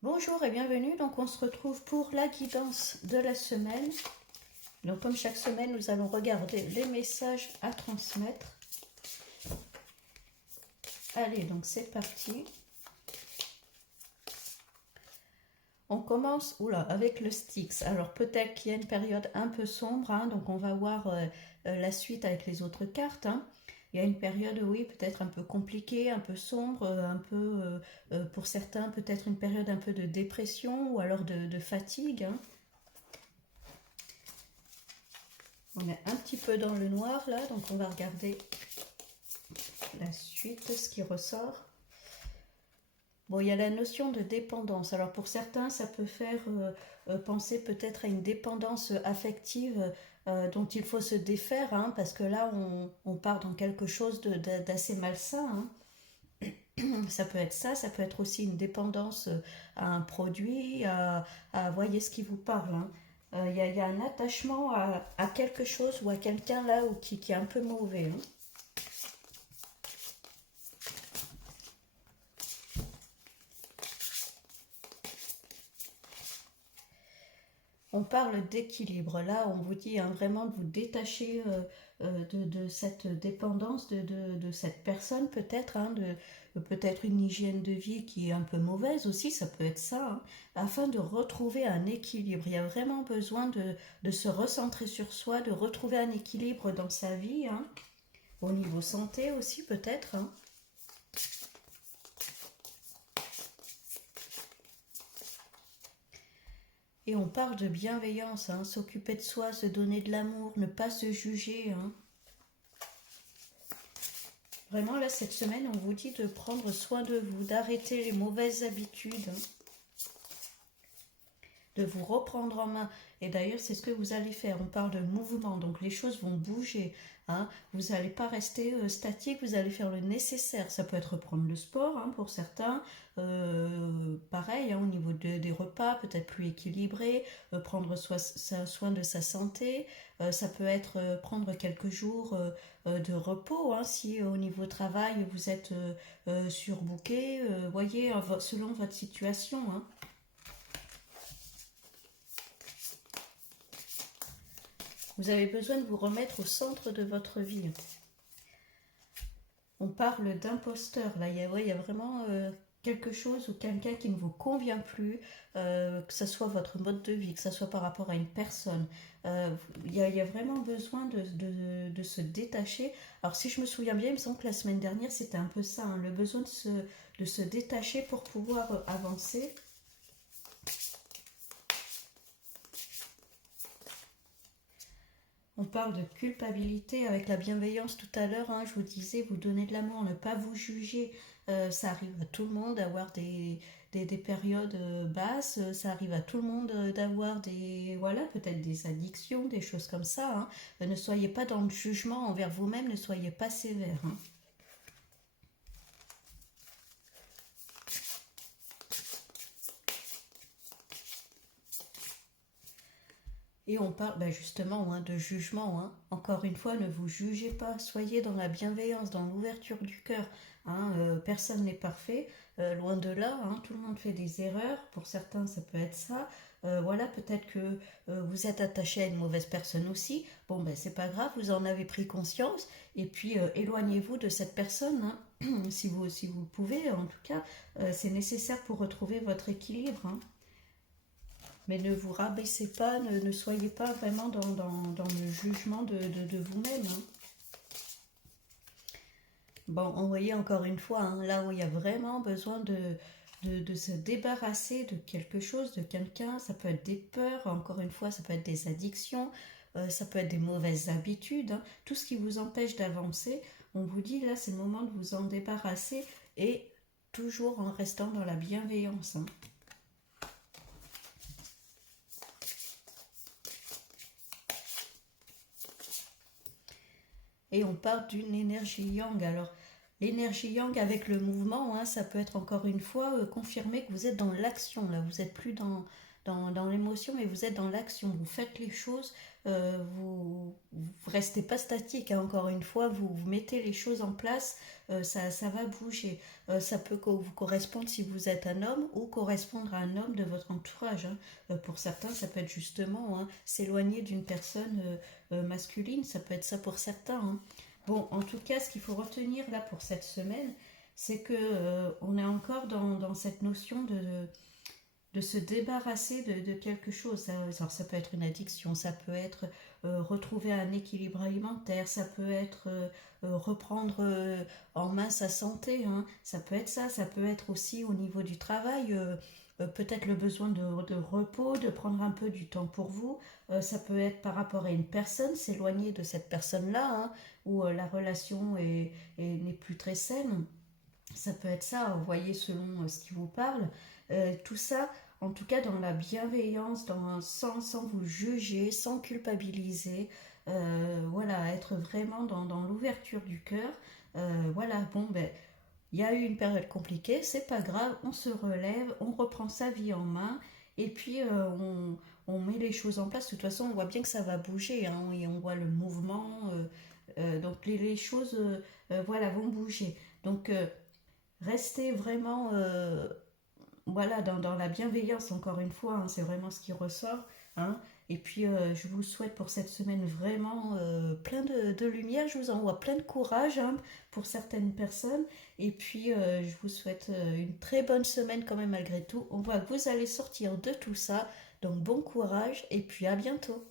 Bonjour et bienvenue, donc on se retrouve pour la guidance de la semaine. Donc comme chaque semaine, nous allons regarder les messages à transmettre. Allez, donc c'est parti. On commence avec le Styx. Alors peut-être qu'il y a une période un peu sombre, hein, donc on va voir la suite avec les autres cartes. Hein. Il y a une période, oui, peut-être un peu compliquée, un peu sombre, pour certains, peut-être une période un peu de dépression ou alors de fatigue. Hein. On est un petit peu dans le noir là, donc on va regarder la suite, ce qui ressort. Bon, il y a la notion de dépendance. Alors pour certains, ça peut faire penser peut-être à une dépendance affective dont il faut se défaire, hein, parce que là, on part dans quelque chose d'assez malsain. Hein. Ça peut être ça, ça peut être aussi une dépendance à un produit, voyez ce qui vous parle. Hein. Y a un attachement à quelque chose ou à quelqu'un là ou qui est un peu mauvais. Hein. On parle d'équilibre. Là, on vous dit hein, vraiment de vous détacher de cette dépendance de cette personne, peut-être, hein, peut-être une hygiène de vie qui est un peu mauvaise aussi, ça peut être ça, hein, afin de retrouver un équilibre. Il y a vraiment besoin de se recentrer sur soi, de retrouver un équilibre dans sa vie, hein, au niveau santé aussi, peut-être. Hein. Et on parle de bienveillance, hein, s'occuper de soi, se donner de l'amour, ne pas se juger. Hein. Vraiment, là, cette semaine, on vous dit de prendre soin de vous, d'arrêter les mauvaises habitudes, hein, de vous reprendre en main. Et d'ailleurs, c'est ce que vous allez faire. On parle de mouvement, donc les choses vont bouger. Hein. Vous n'allez pas rester statique, vous allez faire le nécessaire. Ça peut être prendre le sport hein, pour certains. Pareil, hein, au niveau des repas, peut-être plus équilibré, prendre soin de sa santé. Ça peut être prendre quelques jours de repos. Hein, si au niveau travail, vous êtes surbooké, voyez, selon votre situation. Hein. Vous avez besoin de vous remettre au centre de votre vie. On parle d'imposteur. Là, il y a vraiment quelque chose ou quelqu'un qui ne vous convient plus, que ce soit votre mode de vie, que ce soit par rapport à une personne. Il y a vraiment besoin de se détacher. Alors, si je me souviens bien, il me semble que la semaine dernière, c'était un peu ça, hein, le besoin de se détacher pour pouvoir avancer. On parle de culpabilité avec la bienveillance tout à l'heure. Hein, je vous disais, vous donner de l'amour, ne pas vous juger. Ça arrive à tout le monde d'avoir des périodes basses. Ça arrive à tout le monde d'avoir voilà, peut-être des addictions, des choses comme ça. Hein. Ne soyez pas dans le jugement envers vous-même, ne soyez pas sévère. Hein. Et on parle justement hein, de jugement. Hein. Encore une fois, ne vous jugez pas. Soyez dans la bienveillance, dans l'ouverture du cœur. Hein. Personne n'est parfait. Loin de là, hein, tout le monde fait des erreurs. Pour certains, ça peut être ça. Voilà, peut-être que vous êtes attaché à une mauvaise personne aussi. Bon, c'est pas grave, vous en avez pris conscience. Et puis, éloignez-vous de cette personne. Hein. Si vous le pouvez, en tout cas, c'est nécessaire pour retrouver votre équilibre. Hein. Mais ne vous rabaissez pas, ne soyez pas vraiment dans le jugement de vous-même. Hein. Bon, on voyait encore une fois, hein, là où il y a vraiment besoin de se débarrasser de quelque chose, de quelqu'un. Ça peut être des peurs, encore une fois, ça peut être des addictions, ça peut être des mauvaises habitudes. Hein. Tout ce qui vous empêche d'avancer, on vous dit là, c'est le moment de vous en débarrasser et toujours en restant dans la bienveillance. Hein. Et on parle d'une énergie yang. Alors, l'énergie yang avec le mouvement, hein, ça peut être encore une fois confirmer que vous êtes dans l'action, là, vous n'êtes plus dans l'émotion et vous êtes dans l'action. Vous faites les choses, vous restez pas statique, hein, encore une fois, vous mettez les choses en place, ça va bouger. Ça peut vous correspondre si vous êtes un homme ou correspondre à un homme de votre entourage, hein. Pour certains, ça peut être justement, hein, s'éloigner d'une personne masculine, ça peut être ça pour certains, hein. Bon, en tout cas, ce qu'il faut retenir là pour cette semaine, c'est que on est encore dans cette notion de se débarrasser de quelque chose. Alors, ça peut être une addiction, ça peut être retrouver un équilibre alimentaire, ça peut être reprendre en main sa santé, hein. Ça peut être ça, ça peut être aussi au niveau du travail, peut-être le besoin de repos, de prendre un peu du temps pour vous. Ça peut être par rapport à une personne, s'éloigner de cette personne-là, hein, où la relation n'est plus très saine. Ça peut être ça, vous voyez, selon ce qui vous parle. Tout ça, en tout cas, dans la bienveillance, sans vous juger, sans culpabiliser. Voilà, être vraiment dans l'ouverture du cœur. Voilà, bon, ben, il y a eu une période compliquée, c'est pas grave, on se relève, on reprend sa vie en main, et puis on met les choses en place. De toute façon, on voit bien que ça va bouger, hein, et on voit le mouvement. Donc les choses voilà, vont bouger. Donc restez vraiment voilà, dans la bienveillance, encore une fois, hein, c'est vraiment ce qui ressort, hein. Et puis, je vous souhaite pour cette semaine vraiment plein de lumière. Je vous envoie plein de courage, hein, pour certaines personnes. Et puis, je vous souhaite une très bonne semaine quand même malgré tout. On voit que vous allez sortir de tout ça. Donc, bon courage et puis à bientôt.